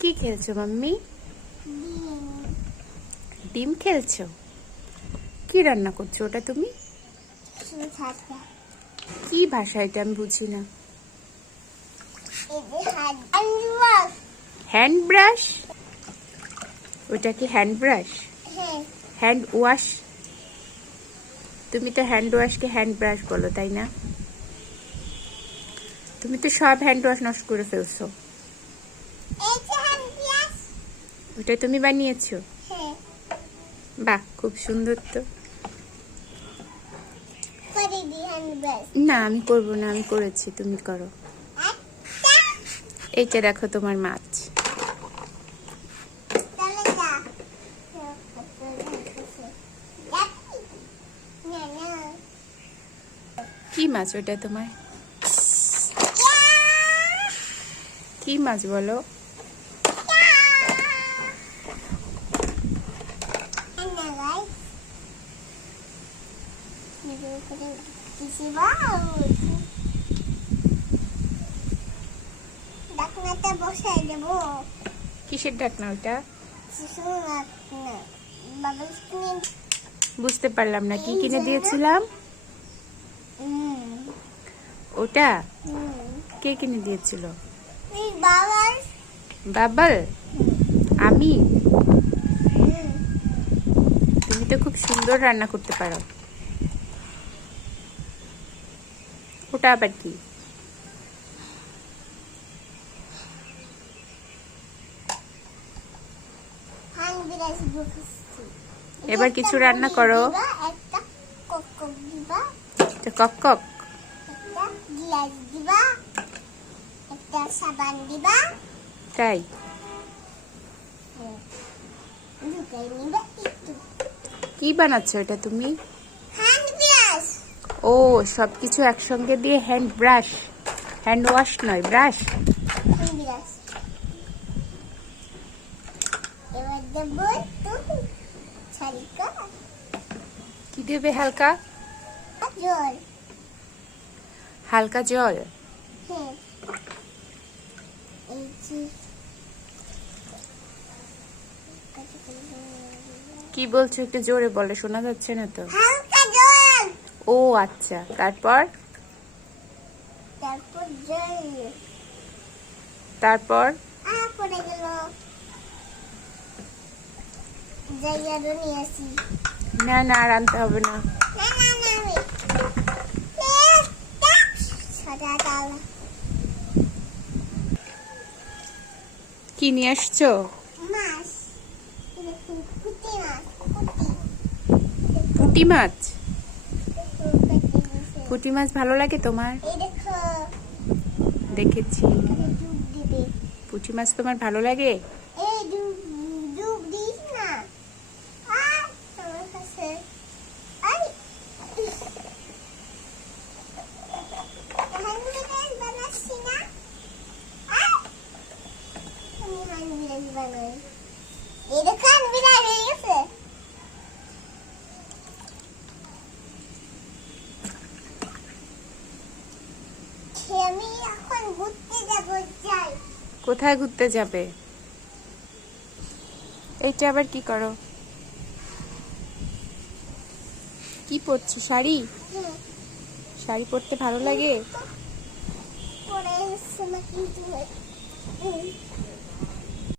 কি খেলছো মাম্মি? ডিম খেলছো? কি রান্না করছো ওটা তুমি? কি ভাষা এটা আমি বুঝি না। Hand brush? ওটা কি হ্যান্ড ব্রাশ? Hand wash? তুমি তো হ্যান্ড ওয়াশকে হ্যান্ড ব্রাশ বলো, তাই না? তুমি তো সব হ্যান্ড ওয়াশ নষ্ট করে ফেলছো। ওটা তুমি বানিয়েছো? বাহ, খুব সুন্দর তো। না, আমি করবো না, আমি করেছি, তুমি করো। এইটা দেখো তোমার মাছ। কি মাছ ওটা তোমার? কি মাছ বলো? কিসের ঢাকনা ওটা? বুঝতে পারলাম না, কি কিনে দিয়েছিলাম? ওটা কে কিনে দিয়েছিল? বাবল? আমি? তুমি তো খুব সুন্দর রান্না করতে পারো। ওটা আবার কি? এবার কিছু রান্না করো। কক কক। তাই? কি বানাচ্ছো এটা তুমি? ও, সবকিছু একসঙ্গে দিয়ে হ্যান্ড ব্রাশ, হ্যান্ড ওয়াশ নয়, ব্রাশ। কি দেবে? হালকা জল। হালকা জল? কি বলছো একটু জোরে বলো, শোনা যাচ্ছে না তো। হালকা জল। ও আচ্ছা, তারপর? তারপর জল। তারপর? পড়ে গেল। জায়গা নিয়ে আসি। না না, আর আনতে হবে না। না না না, আমি সাদা ডাল। কি নিয়ে আসছো? মাছ। পুঁটি মাছ। পুঁটি মাছ? পুঁটি মাছ ভালো লাগে তোমার? এই দেখো। দেখেছি। ডুব দিবে। পুঁটি মাছ তোমার ভালো লাগে? এই ডুব দিস না। আমার কাছে। আই। হ্যান্ডবিরাজ বানাচ্ছি না। আমি হ্যান্ডবিরাজ বানাই। এই দেখো হ্যান্ডবিরাজ হয়ে গেছে। আমি এখন ঘুরতে যাবো, যাই। কোথায় ঘুরতে যাবে? এইটা আবার কি করো? কি পরছো? শাড়ি? শাড়ি পরতে ভালো লাগে? পরে এসছে না কিন্তু